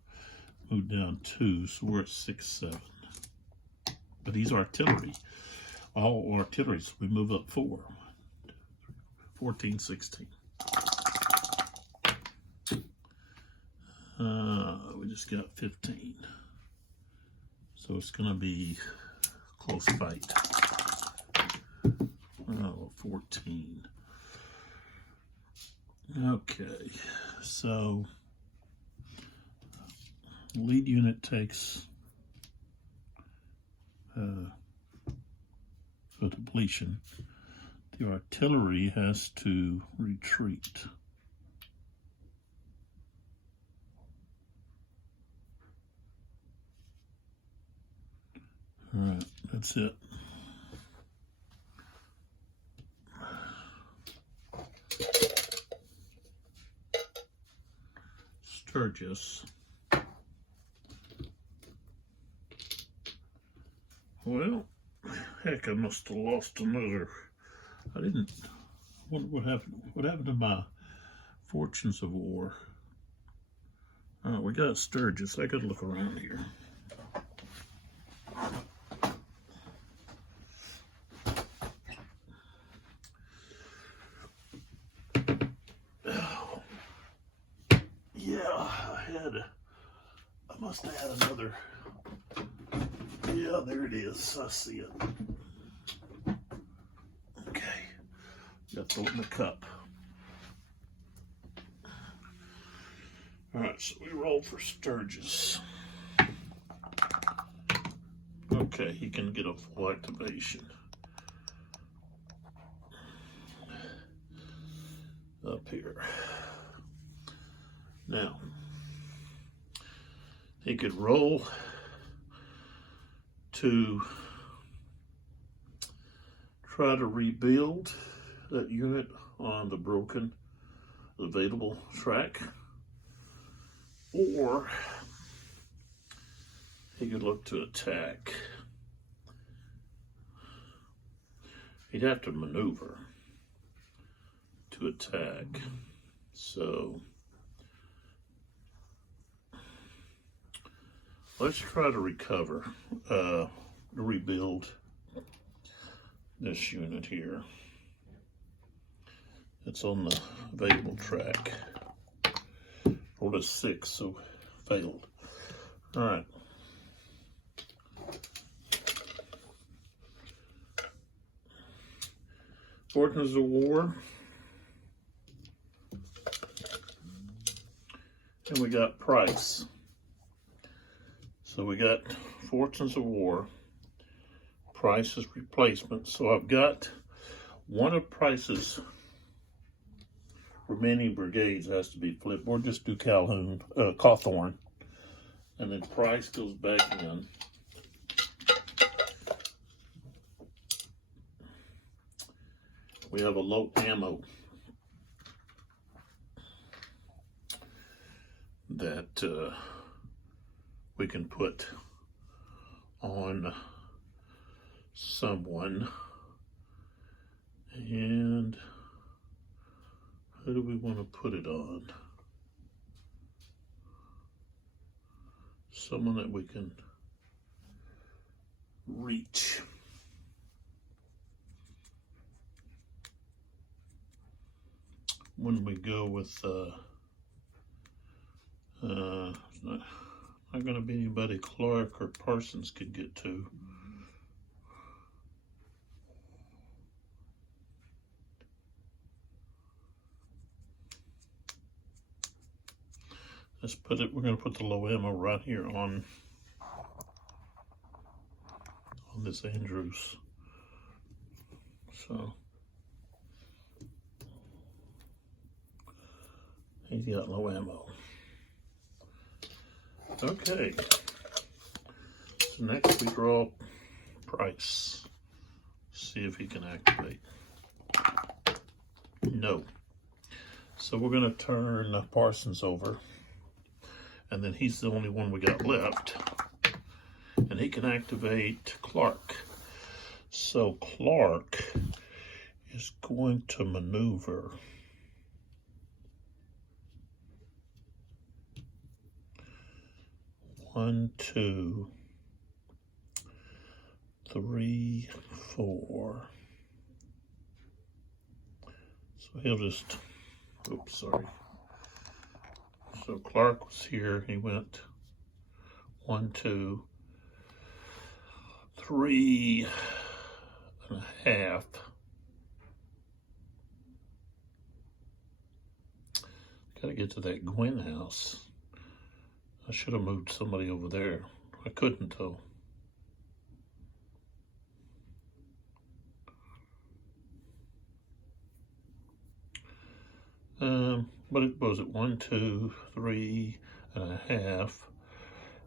Move down 2, so we're at 6, 7. But he's artillery. All artillery, so we move up 4. 14, 16. We just got 15. So it's going to be close fight. 14. Okay, so lead unit takes a depletion. The artillery has to retreat. All right, that's it. Sturgis. Well, heck, I must have lost another. I wonder what happened. What happened to my Fortunes of War? We got Sturgis. I gotta look around here. I must have had another. Yeah, there it is. I see it. Okay. Got to throw it in the cup. All right, so we roll for Sturgis. Okay, he can get a full activation. Up here. Now, he could roll to try to rebuild that unit on the broken available track, or he could look to attack. He'd have to maneuver to attack. So let's try to recover, to rebuild this unit here. It's on the available track. Rolled a 6, so failed. All right. Fortunes of War. And we got Price. So we got Fortunes of War. Price's replacement. So I've got one of Price's remaining brigades has to be flipped, or just do Calhoun, Cawthorn. And then Price goes back in. We have a low ammo that we can put on someone. And who do we want to put it on? Someone that we can reach. When we go with, it's not going to be anybody Clark or Parsons could get to. Let's put it, we're going to put the low ammo right here on this Andrews. So he's got low ammo. Okay. So next we draw Price. See if he can activate. No. So we're going to turn Parsons over. And then he's the only one we got left. And he can activate Clark. So Clark is going to maneuver. One, 2, 3, 4. So he'll just, oops, sorry. So Clark was here, he went 1, 2, 3 and a half. Gotta get to that Gwen house. I should have moved somebody over there. I couldn't though. But it was at 1, 2, 3 and a half.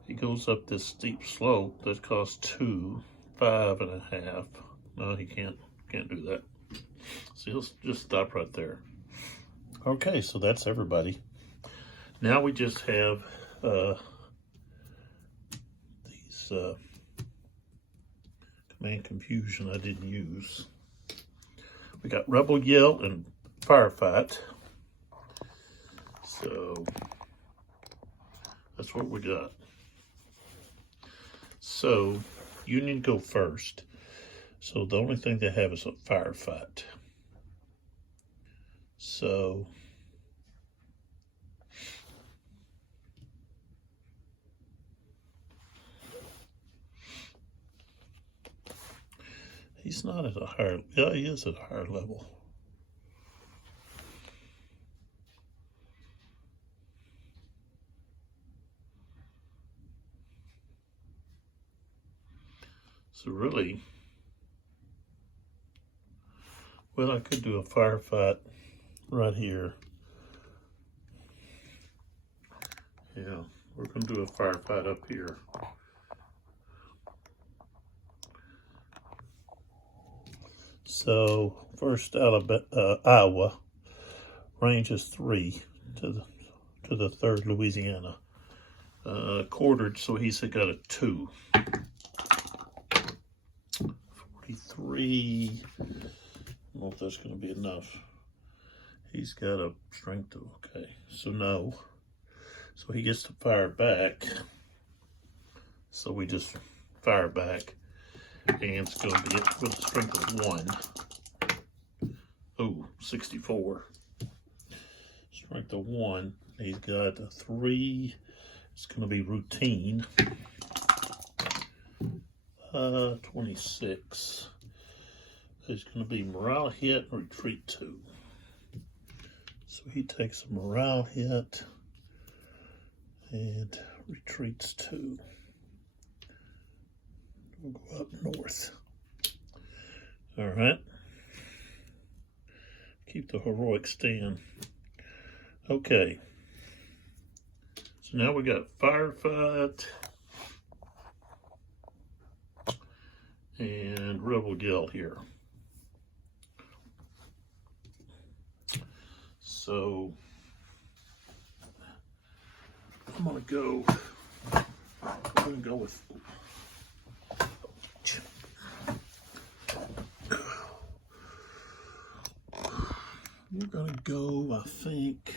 He goes up this steep slope that costs 2, 5 and a half. No, he can't do that. So he'll just stop right there. Okay, so that's everybody. Now we just have these command confusion I didn't use. We got Rebel Yell and Firefight. So that's what we got. So Union go first. So the only thing they have is a Firefight. So he's not at a higher, yeah, he is at a higher level. So really, well, I could do a firefight right here. Yeah, we're going to do a firefight up here. So first Iowa, range is 3 to the 3rd Louisiana. Quartered, so he's got a 2. 43. I don't know if that's going to be enough. He's got a strength of, okay, so no. So he gets to fire back. So we just fire back. And it's going to be with a strength of 1. Oh, 64. Strength of 1. He's got a 3. It's going to be routine. 26. There's going to be morale hit and retreat 2. So he takes a morale hit and retreats 2. We'll go up north. All right. Keep the heroic stand. Okay. So now we got firefight and rebel yell here. So I'm gonna go with we're gonna go, I think,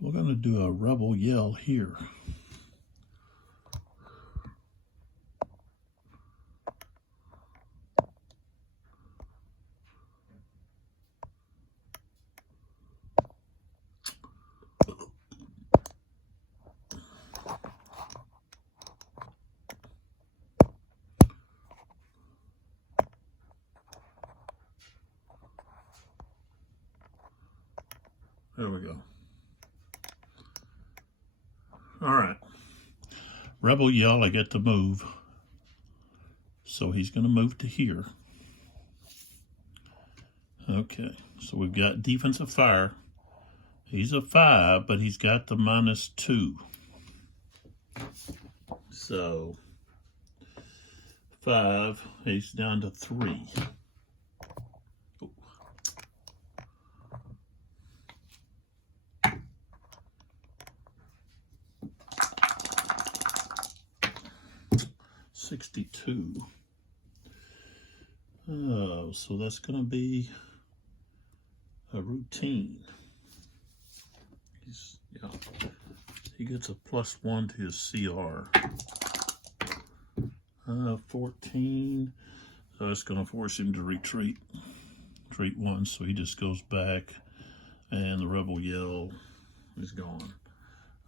we're gonna do a rebel yell here. There we go. All right. Rebel yell, I get to move. So he's going to move to here. Okay. So we've got defensive fire. He's a 5, but he's got the -2. So 5, he's down to 3. Oh. $62. Oh, so that's going to be a routine. He gets a +1 to his CR. 14. So that's going to force him to retreat. Retreat 1, so he just goes back, and the rebel yell is gone.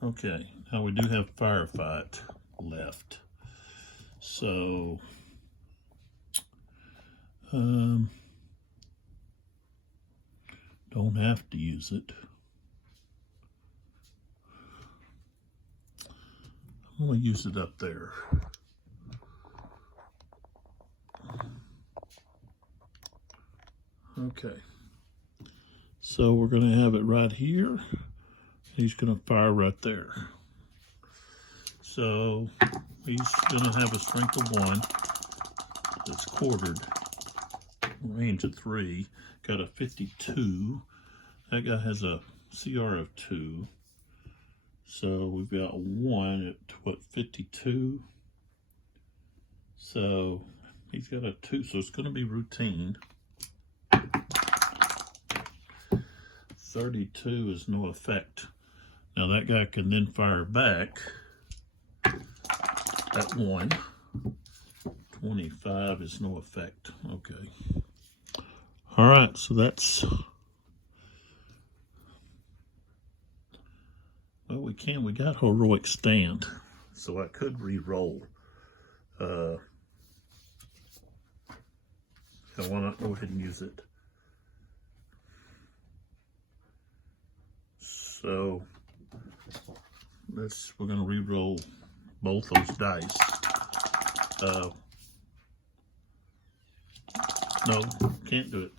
Okay, now we do have firefight left. So, don't have to use it. I'm going to use it up there. Okay. So we're going to have it right here. He's going to fire right there. So he's going to have a strength of 1. That's quartered. Range of 3. Got a 52. That guy has a CR of 2. So we've got 1 at, what, 52? So he's got a 2, so it's going to be routine. 32 is no effect. Now that guy can then fire back at 1. 25 is no effect. Okay. All right, so that's... Well, we got heroic stand, so I could re-roll. And why not go ahead and use it? So we're gonna re-roll both those dice. No, can't do it.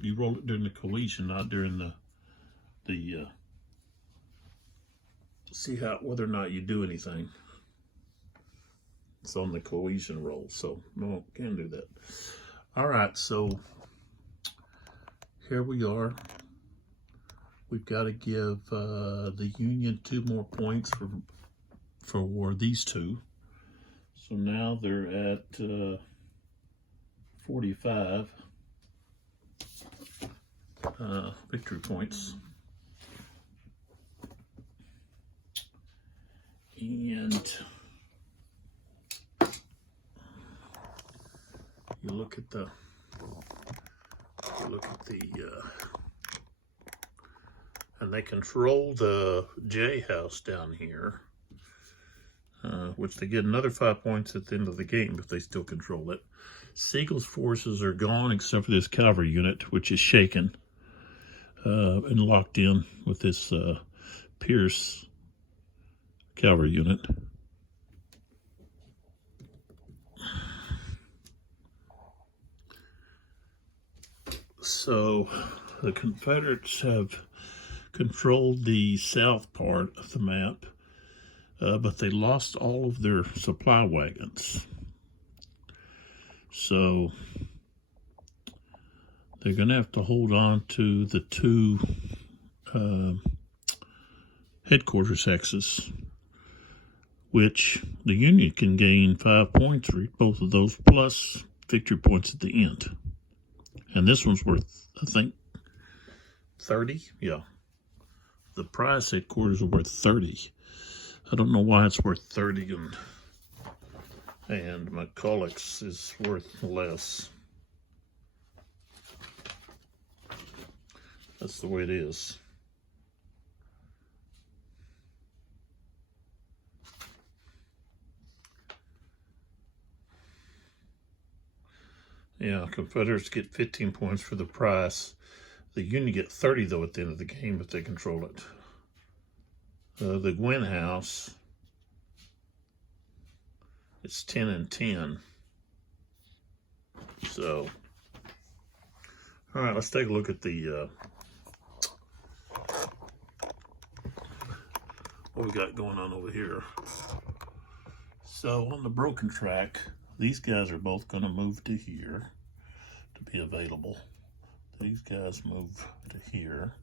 You roll it during the cohesion, not during the see whether or not you do anything. It's on the cohesion roll, so no, can't do that. All right, so here we are. We've got to give the Union 2 more points for these two. So now they're at 45 victory points. And you look at the and they control the J house down here, which they get another 5 points at the end of the game if they still control it. Siegel's forces are gone except for this cavalry unit, which is shaken and locked in with this Pierce cavalry unit. So the Confederates have controlled the south part of the map, but they lost all of their supply wagons. So they're going to have to hold on to the two headquarters hexes, which the Union can gain 5 points for both of those, plus victory points at the end. And this one's worth, I think, 30? Yeah. The prize headquarters are worth 30. I don't know why it's worth 30 and McCulloch's is worth less. That's the way it is. Yeah, Confederates get 15 points for the price. The Union get 30, though, at the end of the game if they control it. The Gwynn House, it's 10 and 10. So, all right, let's take a look at the what we got going on over here. So on the broken track, these guys are both going to move to here to be available. These guys move to here.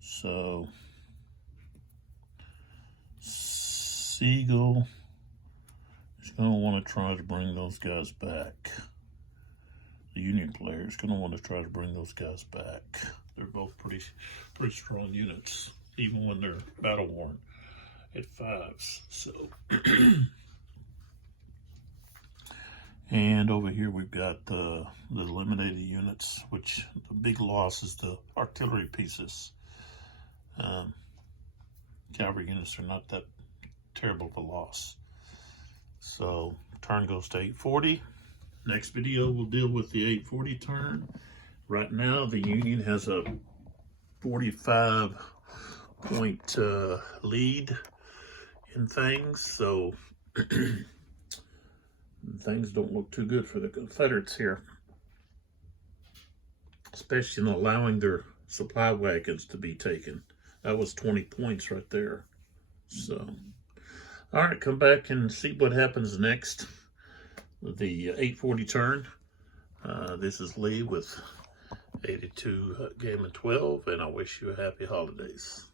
So Siegel is going to want to try to bring those guys back. The Union player is going to want to try to bring those guys back. They're both pretty strong units, even when they're battle worn at 5s. So, and over here we've got the eliminated units, which the big loss is the artillery pieces. Cavalry units are not that terrible of a loss. So turn goes to 840. Next video we'll deal with the 840 turn. Right now the Union has a 45 point lead in things, so things don't look too good for the Confederates here, especially in allowing their supply wagons to be taken. That was 20 points right there. So, all right, come back and see what happens next. The 840 turn. This is Lee with 82 Game and 12, and I wish you a happy holidays.